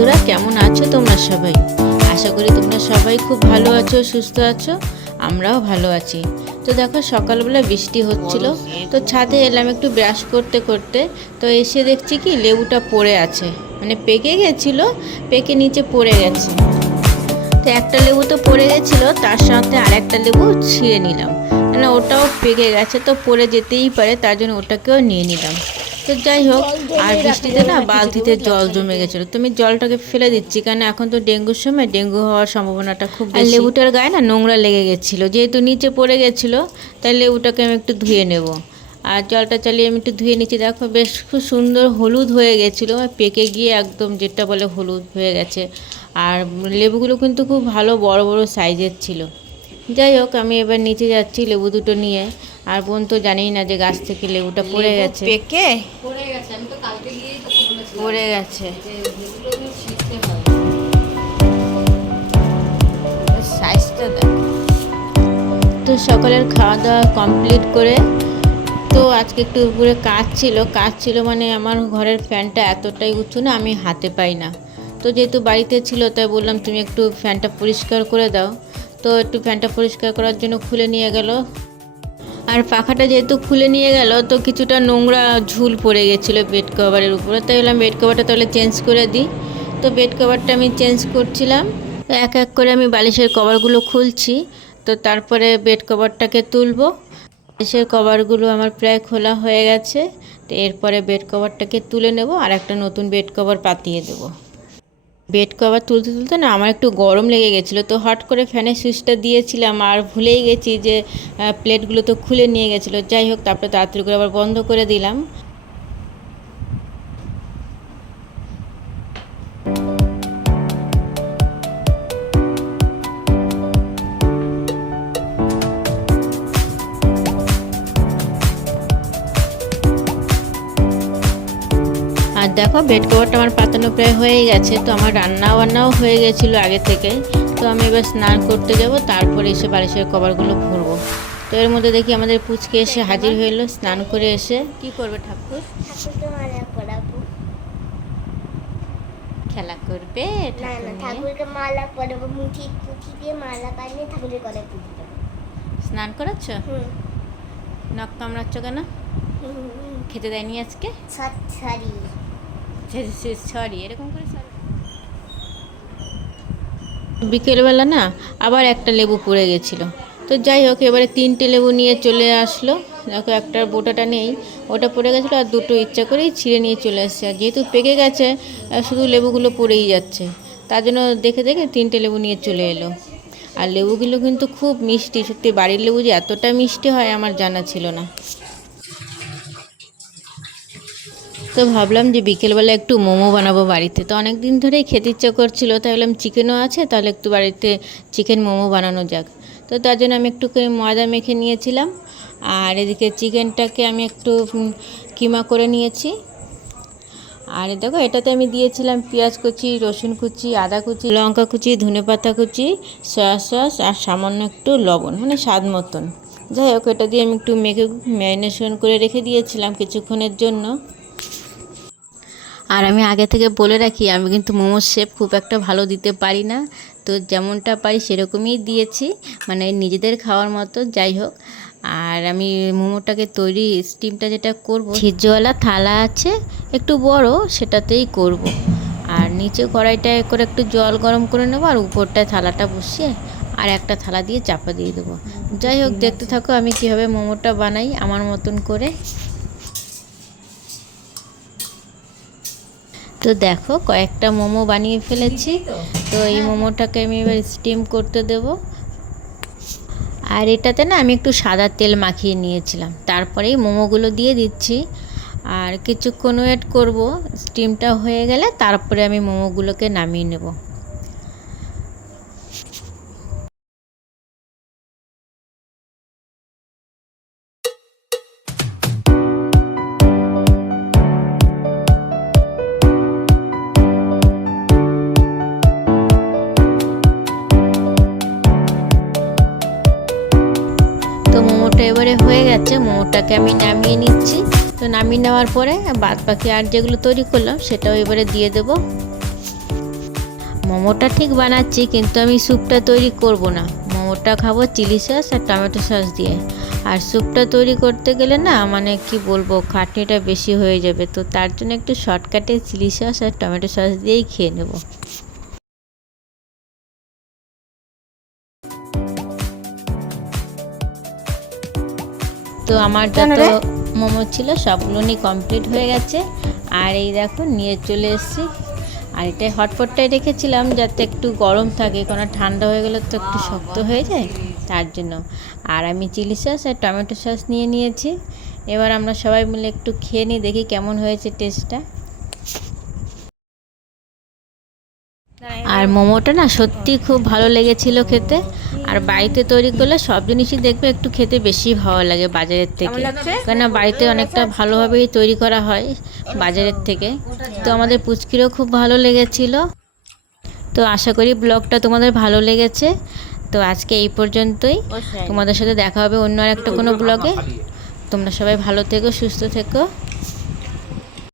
বন্ধুরা, কেমন আছো তোমরা সবাই? আশা করি তোমরা সবাই খুব ভালো আছো, সুস্থ আছো। আমরাও ভালো আছি। তো দেখো, সকালবেলা বৃষ্টি হচ্ছিল, তো ছাদে এলাম একটু ব্রাশ করতে করতে। তো এসে দেখছি কি লেবুটা পড়ে আছে, মানে পেকে গেছিলো, পেকে নিচে পড়ে গেছে। তো একটা লেবু তো পড়ে গেছিলো, তার সাথে আর একটা লেবু ছিঁড়ে নিলাম, মানে ওটাও পেকে গেছে, তো পড়ে যেতেই পারে, তার জন্য ওটাকেও নিয়ে নিলাম। তো যাই হোক, আর বৃষ্টিতে না বালতিতে জল জমে গেছিলো, তো আমি জলটাকে ফেলে দিচ্ছি, কারণ এখন তো ডেঙ্গুর সময়, ডেঙ্গু হওয়ার সম্ভাবনাটা খুব বেশি। আর লেবুটার গায়ে না নোংরা লেগে গেছিলো, যেহেতু নিচে পড়ে গেছিলো, তাই লেবুটাকে আমি একটু ধুয়ে নেব। আর জলটা চালিয়ে আমি একটু ধুয়ে নিচ্ছি। দেখো, বেশ খুব সুন্দর হলুদ হয়ে গেছিলো, পেকে গিয়ে একদম যেটা বলে হলুদ হয়ে গেছে। আর লেবুগুলো কিন্তু খুব ভালো বড় বড় সাইজের ছিল। যাই হোক, আমি এবার নিচে যাচ্ছি লেবু দুটো নিয়ে। আর বোন তো জানেই না যে গাছ থেকে লেবুটা পড়ে গেছে, পেকে পড়ে গেছে। আমি তো কালকে গিয়েই তোকে বলেছিলাম পড়ে গেছে। যে এগুলো শিখতে হয়। সাইজটা দেখ। তো সকালের খাওয়া দাওয়া কমপ্লিট করে, তো আজকে একটু উপরে কাজ ছিল, মানে আমার ঘরের ফ্যানটা এতটাই উঁচু না, আমি হাতে পাই না। তো যেহেতু বাড়িতে ছিল, তাই বললাম তুমি একটু ফ্যানটা পরিষ্কার করে দাও। তো একটু ফ্যানটা পরিষ্কার করার জন্য খুলে নিয়ে গেল। আর পাখাটা যেহেতু খুলে নিয়ে গেল, তো কিছুটা নোংরা ঝুল পড়ে গেছিলো বেড কভারের উপরে, তাই বললাম বেড কভারটা তাহলে চেঞ্জ করে দিই। তো বেড কভারটা আমি চেঞ্জ করছিলাম, তো এক এক করে আমি বালিশের কভারগুলো খুলছি। তো তারপরে বেড কভারটাকে তুলবো। বালিশের কভারগুলো আমার প্রায় খোলা হয়ে গেছে। তো এরপরে বেড কভারটাকে তুলে নেব, আর একটা নতুন বেড কভার পাতিয়ে দেবো। বেড কভার তুলতে তুলতে না আমার একটু গরম লেগে গেছিলো, তো হট করে ফ্যানের সুইচটা দিয়েছিলাম, আর ভুলেই গেছি যে প্লেটগুলো তো খুলে নিয়ে গেছিলো। যাই হোক, তারপরে তাড়াতাড়ি করে আবার বন্ধ করে দিলাম। আর দেখো, বেড কভারটা আমার পাতানো প্রায় হয়ে গেছে। তো আমার রান্নাও হয়ে গেছিলো আগে থেকে। তো আমি এবার স্নান করতে যাব, তারপরে এসে বালিশের কভারগুলো ভরবো। তো এর মধ্যে দেখি আমাদের পুচকে এসে হাজির হইলো স্নান করে এসে। কি করবে ঠাকুর? ঠাকুরকে মালা পরাবো। খেলা করবে? না না, ঠাকুরকে মালা পরাবো, মুঠি পুঁথি দিয়ে মালা বানিয়ে ঠাকুরের গলায় পুঁথি দেবো। স্নান করাচ্ছ? নখ কামড়াচ্ছ কেন? হুম। খেতে দেয়নি আজকে? সরি। সরি, এরকম করে সরি। বিকেলবেলা না আবার একটা লেবু পড়ে গেছিলো। তো যাই হোক, এবারে 3টে লেবু নিয়ে চলে আসলো। দেখো, একটার বোটাটা নেই, ওটা পড়ে গেছিলো, আর দুটো ইচ্ছা করেই ছিঁড়ে নিয়ে চলে এসছে। আর যেহেতু পেকে গেছে, শুধু লেবুগুলো পড়েই যাচ্ছে, তার জন্য দেখে দেখে 3টে লেবু নিয়ে চলে এলো। আর লেবুগুলো কিন্তু খুব মিষ্টি, সত্যি বাড়ির লেবু যে এতটা মিষ্টি হয় আমার জানা ছিল না। তো ভাবলাম যে বিকেলবেলা একটু মোমো বানাবো বাড়িতে, তো অনেক দিন ধরেই খেতে ইচ্ছা করছিলো, তাই ভাবলাম চিকেনও আছে, তাহলে একটু বাড়িতে চিকেন মোমো বানানো যাক। তো তার জন্য আমি একটু ময়দা মেখে নিয়েছিলাম, আর এদিকে চিকেনটাকে আমি একটু কিমা করে নিয়েছি। আর দেখো, এটাতে আমি দিয়েছিলাম পেঁয়াজ কুচি, রসুন কুচি, আদা কুচি, লঙ্কা কুচি, ধনেপাতা কুচি, সয়া সস, আর সামান্য একটু লবণ, মানে স্বাদ মতন। যাই হোক, এটা দিয়ে আমি একটু মেখে ম্যারিনেশন করে রেখে দিয়েছিলাম কিছুক্ষণের জন্য। আর আমি আগে থেকে বলে রাখি, আমি কিন্তু মোমোর শেপ খুব একটা ভালো দিতে পারি না, তো যেমনটা পারি সেরকমই দিয়েছি, মানে নিজেদের খাওয়ার মতো। যাই হোক, আর আমি মোমোটাকে তৈরি স্টিমটা যেটা করব, ছিদ্রওয়ালা থালা আছে একটু বড়, সেটাতেই করব। আর নিচে কড়াইটায় করে একটু জল গরম করে নেবো, আর উপরটায় থালাটা বসিয়ে আর একটা থালা দিয়ে চাপা দিয়ে দেবো। যাই হোক, দেখতে থাকো আমি কীভাবে মোমোটা বানাই আমার মতন করে। তো দেখো, কয়েকটা মোমো বানিয়ে ফেলেছি। তো এই মোমোটাকে আমি এবার স্টিম করতে দেব। আর এটাতে না আমি একটু সাদা তেল মাখিয়ে নিয়েছিলাম, তারপরেই মোমোগুলো দিয়ে দিচ্ছি। আর কিছুক্ষণ ওয়েট করব, স্টিমটা হয়ে গেলে তারপরে আমি মোমোগুলোকে নামিয়ে নেব। তো মোমোটা এবারে হয়ে গেছে, মোমোটাকে আমি নামিয়ে নিচ্ছি। তো নামিয়ে নেওয়ার পরে বাদ বাকি আর যেগুলো তৈরি করলাম সেটাও এবারে দিয়ে দেব। মোমোটা ঠিক বানাচ্ছি, কিন্তু আমি স্যুপটা তৈরি করব না। মোমোটা খাবো চিলি সস আর টমেটো সস দিয়ে। আর স্যুপটা তৈরি করতে গেলে না মানে কি বলবো, খাটনিটা বেশি হয়ে যাবে। তো তার জন্য একটু শর্টকাটে চিলি সস আর টমেটো সস দিয়েই খেয়ে নেব। তো আমার যত মোমো ছিল সবগুলো নিয়ে কমপ্লিট হয়ে গেছে। আর এই দেখো নিয়ে চলে এসেছি। আর এটা হটপটটাই রেখেছিলাম যাতে একটু গরম থাকে, কারণ ঠান্ডা হয়ে গেলে তো একটু শক্ত হয়ে যায়, তার জন্য। আর আমি চিলি সস আর টমেটো সস নিয়ে নিয়েছি। এবার আমরা সবাই মিলে একটু খেয়ে নিই, দেখি কেমন হয়েছে টেস্টটা। আর মোমোটা না সত্যি খুব ভালো লেগেছিল খেতে। আর বাড়িতে তৈরি করলে সব জিনিসই দেখবে একটু খেতে বেশি ভালো লাগে বাজারের থেকে, কেননা বাড়িতে অনেকটা ভালোভাবেই তৈরি করা হয় বাজারের থেকে। তো আমাদের পুচকিরও খুব ভালো লেগেছিল। তো আশা করি ব্লগটা তোমাদের ভালো লেগেছে। তো আজকে এই পর্যন্তই। তোমাদের সাথে দেখা হবে অন্য আর একটা কোনো ব্লগে। তোমরা সবাই ভালো থেকো, সুস্থ থেকো।